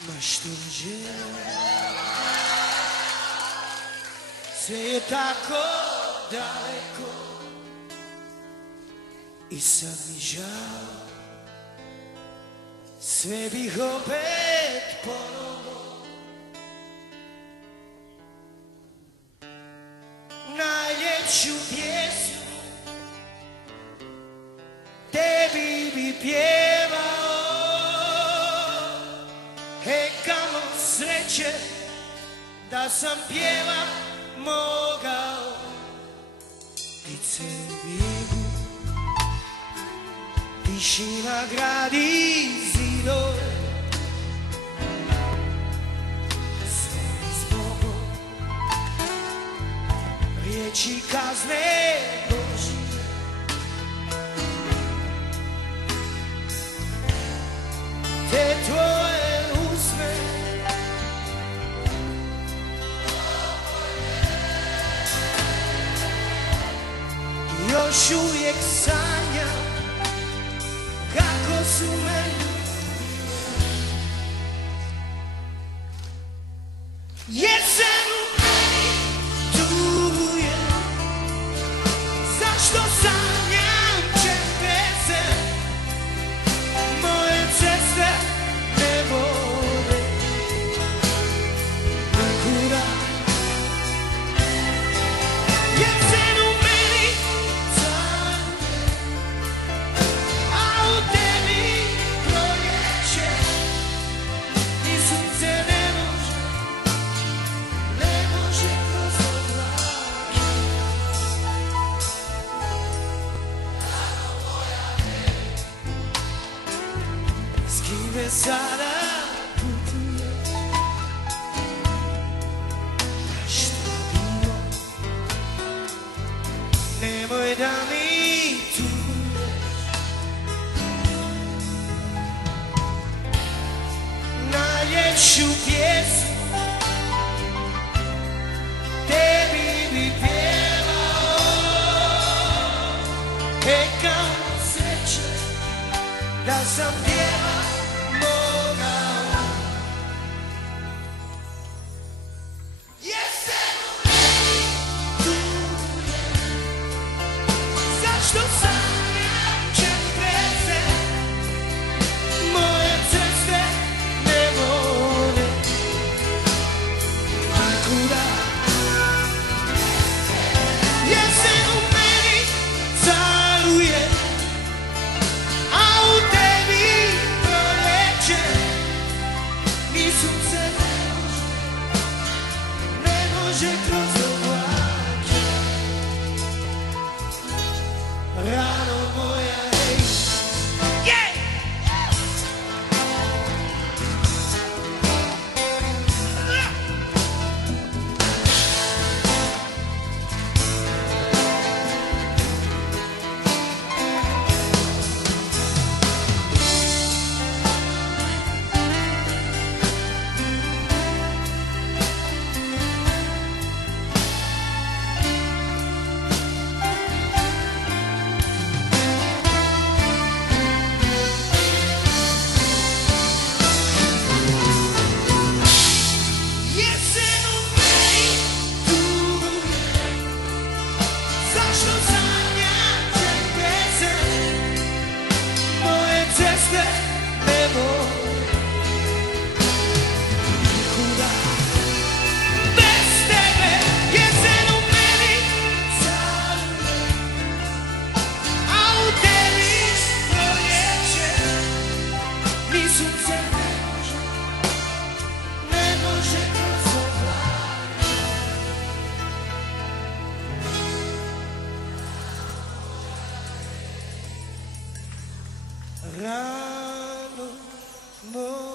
Maš tu želju, sve je tako daleko i sad mi žao, sve bih opet ponovo. Najljepšu pjesmu tebi bi pjevao, kamo sreće da sam pjevat mogao. Ptice u bijegu, tišina gradi zidove, svojim zbogom riječi kazne Božje. Te tvoje usne još uvijek sanjam kako su meni. Jesen u meni tuje, zašto sanjam čepece, moje ceste ne vode nikuda. Jesen u meni tanje, a u tebi proljeće, ni sunce ne može kroz oblake. S kime sada putuješ, što bilo, nemoj da mi tuješ. Najljepšu pjesmu tebi bi pjevao, kamo sreće da sam pjevat mogao. Jesen u meni tuje, zašto sanjam čepece, moje ceste ne vode nikuda. Jesen u meni caruje, a u tebi proljeće, ni sunce ne može kroz oblake. Rano moja, ej, yeah! Jesen u meni tuje, zašto sanjam čepece, moje ceste ne vode nikuda. Bez tebe jesen u meni caruje, a u tebi proljeće, ni sunce ne može kroz oblake. Rano moja.